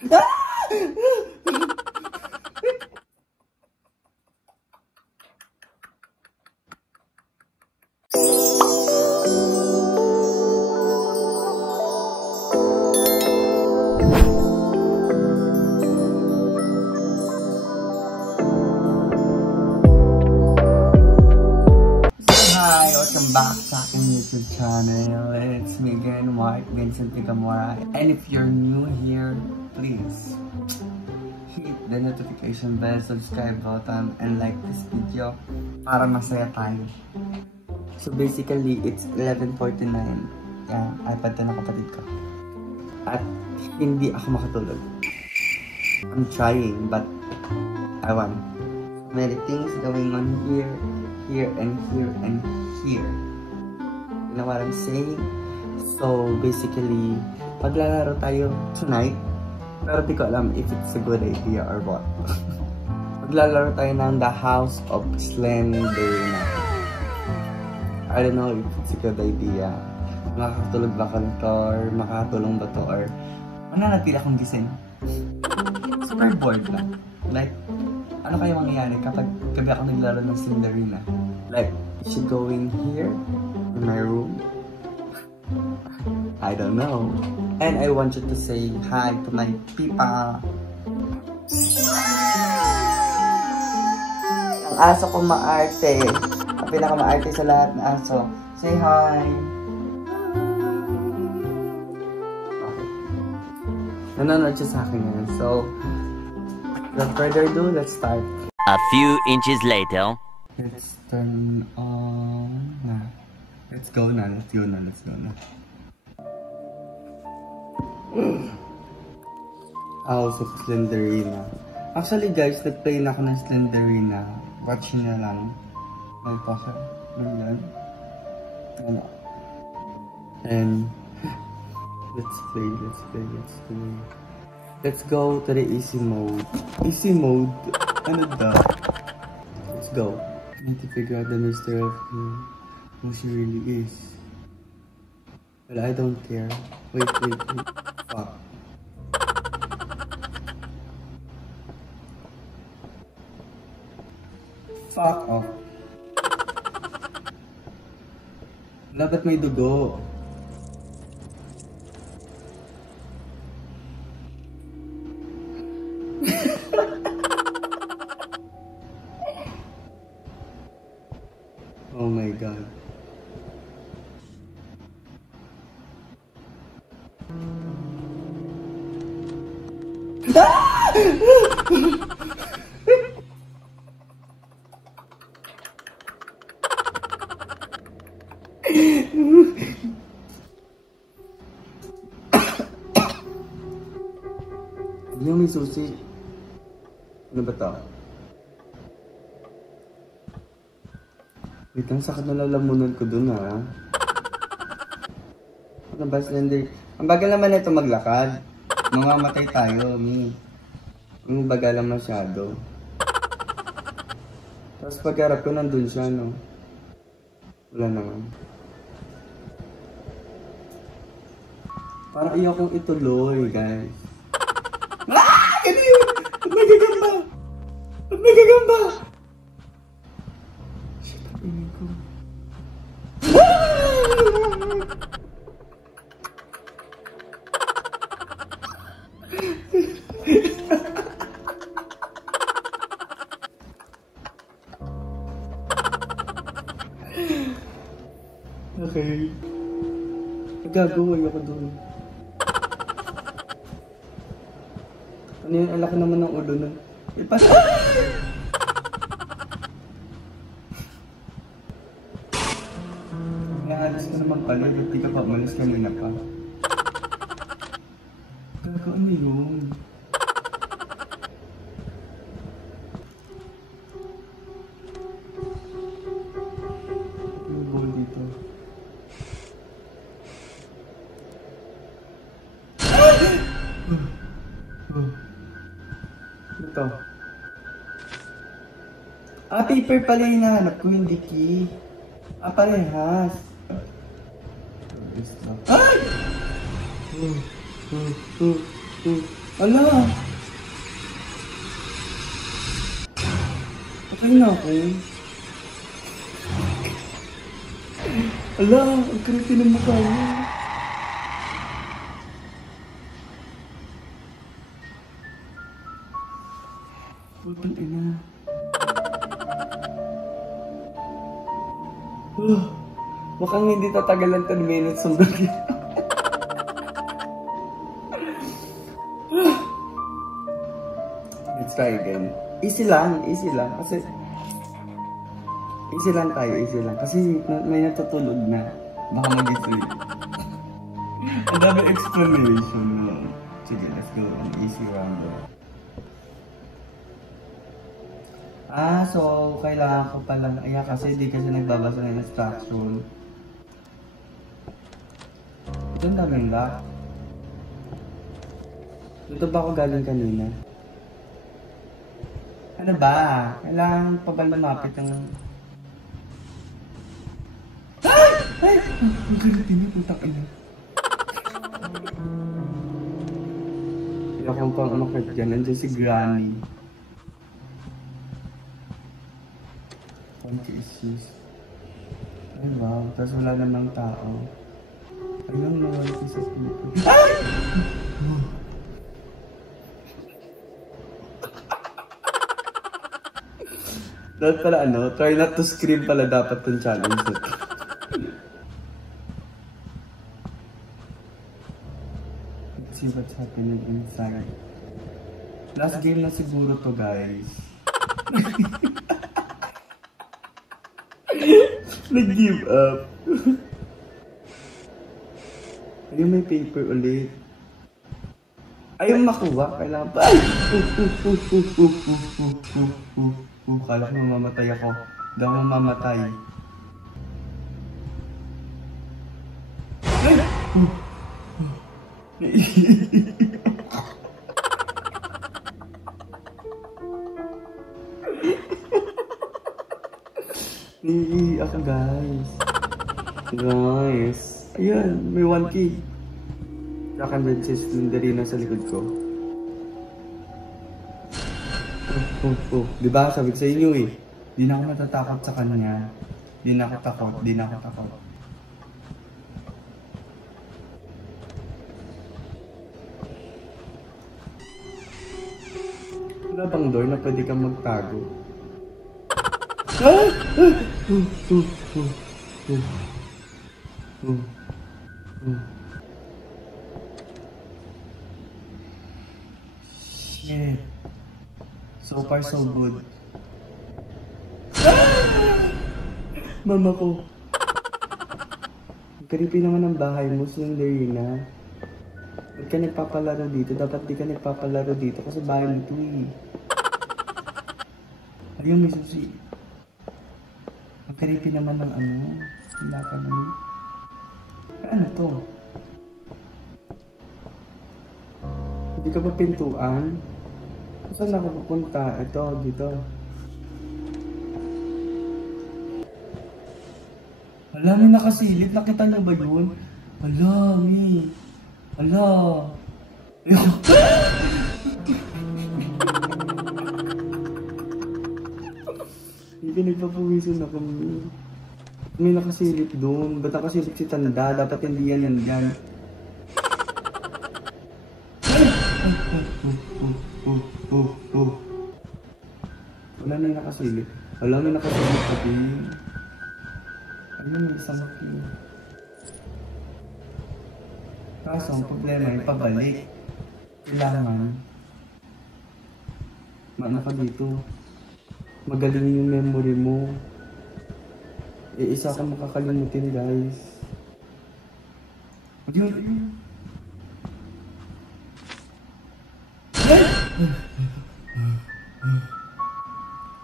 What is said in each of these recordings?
Welcome back sa aking YouTube channel. It's me again, Mark Vincent Pigamora. And if you're new here, please hit the notification bell, subscribe button, and like this video para masaya tayo. So basically, it's 11:49. Yan, iPad na ng kapatid ko. At hindi ako makatulog. I'm trying, but I want. Many things going on here, and here, and here. You know what I'm saying? So basically, paglalaro tayo tonight, pero di ko alam if it's a good idea or what. Paglalaro tayo ng The House of Slenderina. I don't know if it's a good idea. Makakatulog ba ka nito, or makakatulong ba to, or mananatili akong gising. Super bored lang. Like, ano kaya mangyayari kapag gabi ako naglaro ng Slenderina? Like, is she going here in my room? I don't know. And I want you to say hi to my pipa. Ang aso ko maarte. Ang pinakamaarte sa lahat ng aso. Say hi. Okay. Nanonood siya sa akin ngayon. So, without further ado, let's start. A few inches later. Let's turn on. Let's go na. House of Slenderina. Actually guys, nag-play na ako ng Slenderina. Watch nyo lang. Ay, paka. Ganyan. Ano. And let's play. Let's go to the easy mode. Easy mode? Ano daw? Let's go. I need to figure out the mystery of who she really is. But I don't care. Wait. Fuck. Fuck off. Dapat may dugo. Oh my god. Yung may susi. Ano ba ito? Wait lang, sakit na lalamunan ko dun ha. Ano ba, Slender? Ang bagal naman ito maglakad. Mamamatay tayo, mi. Ang bagal lang masyado. Tapos pagharap ko nandun siya, no? Wala naman. Parang ayaw kong ituloy, guys. Ah! Ano yun? Ba't nagagamba? Shit, ang ingin ko. Okay. Nagagaway ako doon. Ano yun? Ang laki naman ng ulo nun. Ipas... Naalis ka naman pala. Di ka pa umalis kanina pa. Talaga ano yun? May ball dito. Ito. Ah, paper pala yung hinahanap ko, hindi key. Ah, parehas. Ay! Ala! Patay na ako. Ala! Ang creepy ng mukha niya. Putang ina. Mukhang hindi tatagalan 10 minutes ang gagawin. Let's try again. Easy lang. Kasi easy lang tayo. Kasi may natutulog na. Baka mag-sleep. Ang dami explanation. Sige, let's go. An easy round. So, kailangan ko pala, kasi di kasi nagbabasa ng instruction. Ito ang daming lock. Dito ba ako galing kanina? Ano ba? Kailangan pa ba lumapit ng... Ay! Ang galit niya, putang ina. Hindi akong pang umakit dyan. Nandiyan si Granny. Konti issues. Ay wow, tapos wala namang tao. Ayun, nawala ko sa people. Ay! Dapat pala try not to scream pala dapat yung challenge. Let's see what's happening inside. Last game na siguro to, guys. Nag-give up. Ayun, may paper ulit. Ayun, makuha. Kailangan pa. Kala ko mamamatay ako. Hindi ako mamamatay. Naiiyak guys. Nice. Ayan, may 1 key. Track and benches dali na sa likod ko. Diba sabi ko sa inyo eh. Di na ako matatakot sa kanya. Di na ako takot. Wala bang door na pwede kang magtago? Shit. So far so good. Mama ko. Creepy naman ang bahay mo, Slenderina. Ba't ka nagpapalaro dito? Dapat di ka nagpapalaro dito kasi bahay mo ito eh. Ayun, may susi. Ang creepy naman ng wala ka naman. Ano to? Hindi ka ba pintuan? Saan ako pupunta? Ito, dito. Wala, may nakasilip. Nakita niyo ba yun? Wala, may. Wala. Hindi nagpapawisan ako. May nakasilip doon. Ba't nakasilip si Tanda? Dapat hindi yan nandyan. Wala na yung nakasilip. Wala na yung nakasilip pati. Ayun, may isang key. Kaso, ang problema yung pabalik. Kailangan. Maano ka dito. Magaling yung memory mo. Isa ka makakalimutin, guys. Ayun.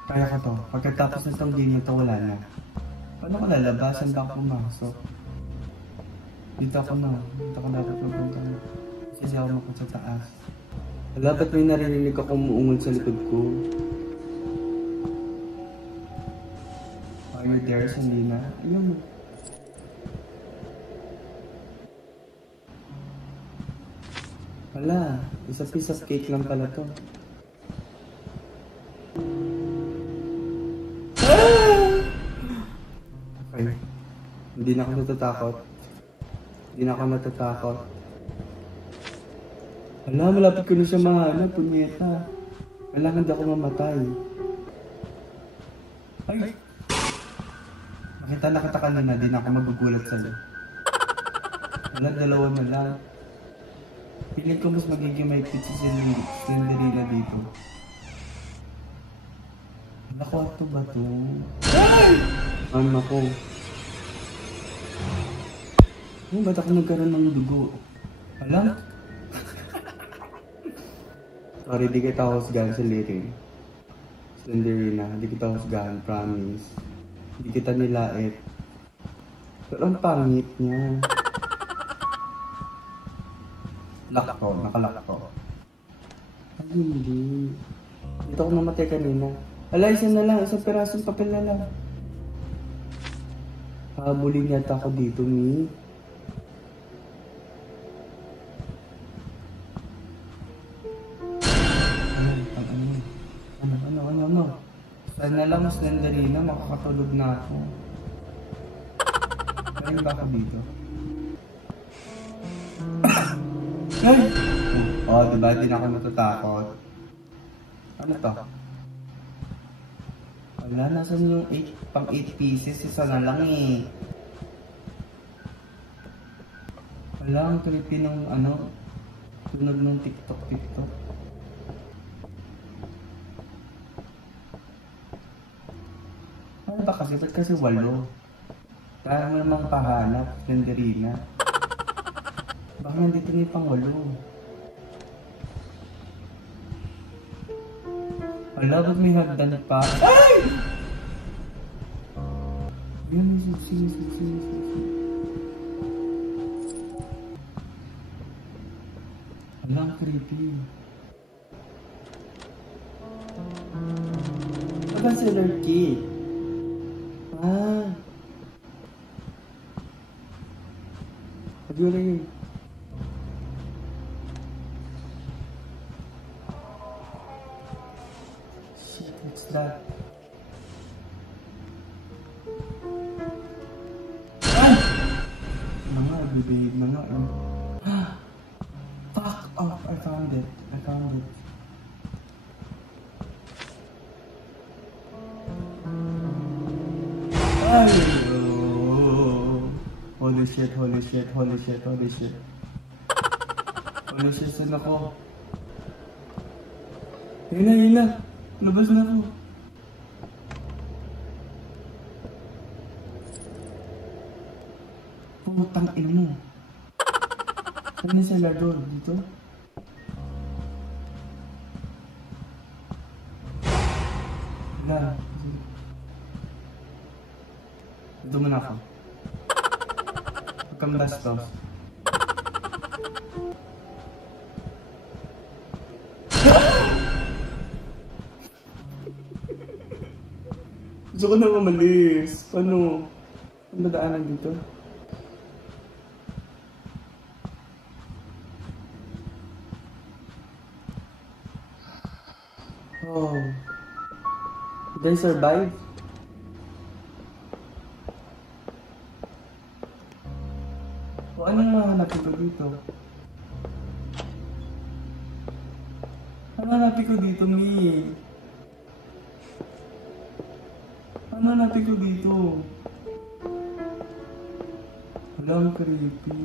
Kaya ka to. Pagkatapos ng isang game na to, wala na. Paano ko lalabasan ba ako pumasok? Dito ako dapat magpunta na. Kasi ako makot sa taas. Dapat may narinig ako umuungol sa likod ko. Are you there, Sandina? Ayun. Wala, isa piece of cake lang pala to. Okay. Hindi na ako natatakot. Hindi na ako natatakot. Wala, malapit ko na siya mahanap, punyeta. Kailangan di ako mamatay. Ay! Nakita na kita kanina, di na ako magugulat sa'yo. Wala, dalawa na lang. Piling ko mas magiging may pitch si Cinderella dito. Nakwarto ba to? Ano ko? Ba't ako nagkaroon ng dugo? Alam? Sorry, di kita husgahan sa liring. Cinderella, di kita husgahan, promise. Di kita nilait. Pero ang pangit niya. Lock ko, nakalak ko. Ay, hindi. Dito ako namatay kanina. Ala, isa na lang, isang pirasong papel na lang. Habulin yata ako dito, Mi. Ano? Sana lang, Cinderella, makakatulog na ako. Kaya ba ako dito? Ay! Oh, diba? Di na ako natatakot. Ano to? Wala, nasan yung pang 8 pieces? Isa na lang eh. Wala, ang creepy ng ano, tunog ng TikTok. Ano ba kasi? Ba't kasi 8? Kaya mo namang pahanap, Cinderella. Baka nandito na yung pang-8. Wala, ba't may hagdan pa? Ay! Yan, sige. Wala, ang creepy. Wala si Lurky. Pag-yula yun. Shit, what's that? Bibig na nga eh. Fuck off! I found it. Ay! Oh. Holy shit, saan ako? Yun na. Labas na ako. Putang ina mo. Saan yung cellar door? Dito? Wala. Dito muna ako. Huwag kang bastos. Gusto ko na umalis. Ano? Ano ba daanan dito? Oh. Did I survive? O ano yung hanapin ko dito? Ano hanapin ko dito, Mi? Ano hanapin ko dito? Wala, ang creepy.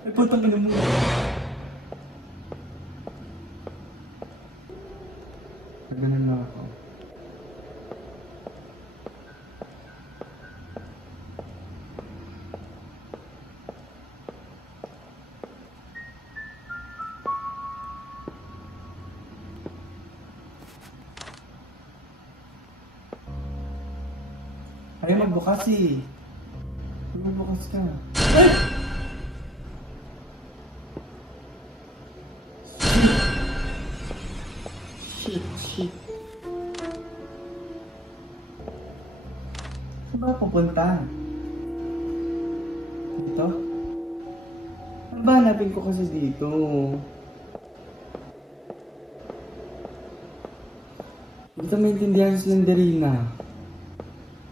Ay, putang ina mo. Naganan na ako. Ay, magbukas eh. Magbukas ka. Ay! Shit. Saan ba pupunta? Dito? Ano ba hanapin ko kasi dito? Dito maintindihan si Slenderina.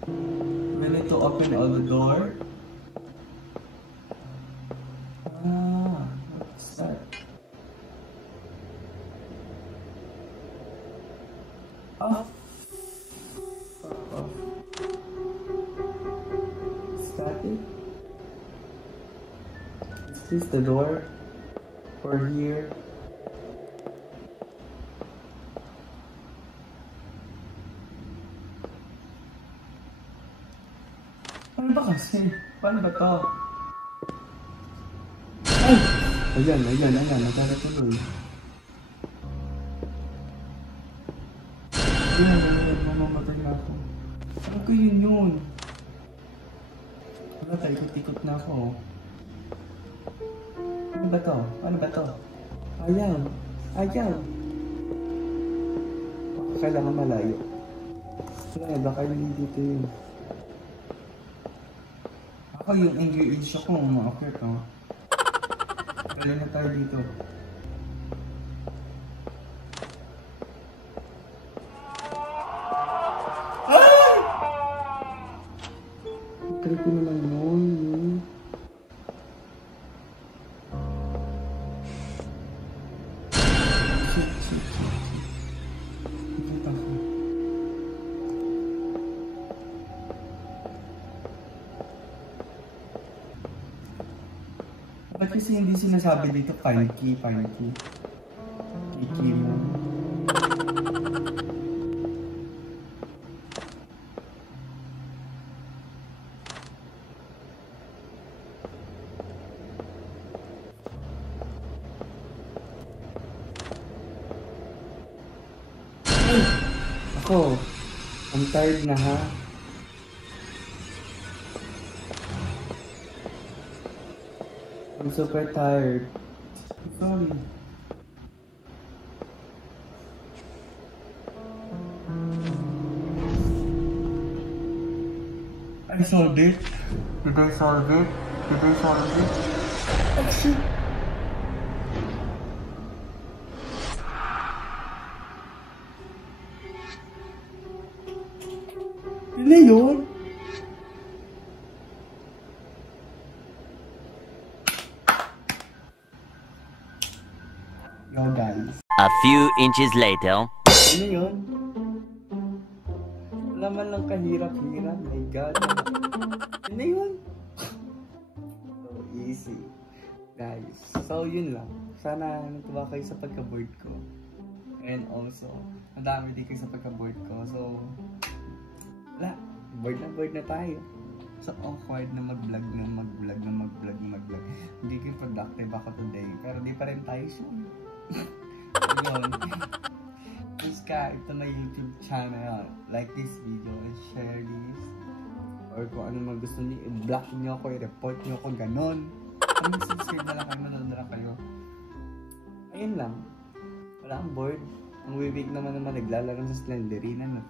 We need to open all the door. What's that? Off. Off. Static. Is this the door? Or here? Ano ba kasi? Paano ba to? Ay! Ayan. Nagkakatuloy. Ayan. Mamamatay na ako. Ano ko yun? Wala tayo, ikot-ikot na ako. Ano ba to? Ayaw. Kailangan malayo. Baka yun dito yun. Ako yung angry issue ko, umakit oh. Kailan na tayo dito. Ah! Creepy naman yun. Shit. Nakita ko. Ba't kasi hindi sinasabi dito find key? Key mo. Ay! Ako, I'm tired na ha. I'm super tired. Sorry. I solved it. Did I solve it? Oh shit! Yun na yun? Yo guys. A few inches later. Ano yun? Wala man lang kahirap-hirap. My God. Ano yun? So easy. Guys. So yun lang. Sana natuwa kayo sa pagka-board ko. And also, madami din kayo sa pagka-board ko. So, wala. Board na tayo. So awkward na mag-vlog. Hindi kayo productive ako today. Pero di pa rin tayo sure. Ayun. Subscribe to my YouTube channel. Like this video and share this. Or kung ano man gusto niyo, i-block niyo ako, i-report niyo ako, ganon. Kung subscribe na lang kayo, manood na lang kayo. Ayun lang. Wala ang board. Ang wibig naman naglalaro sa Slenderina na.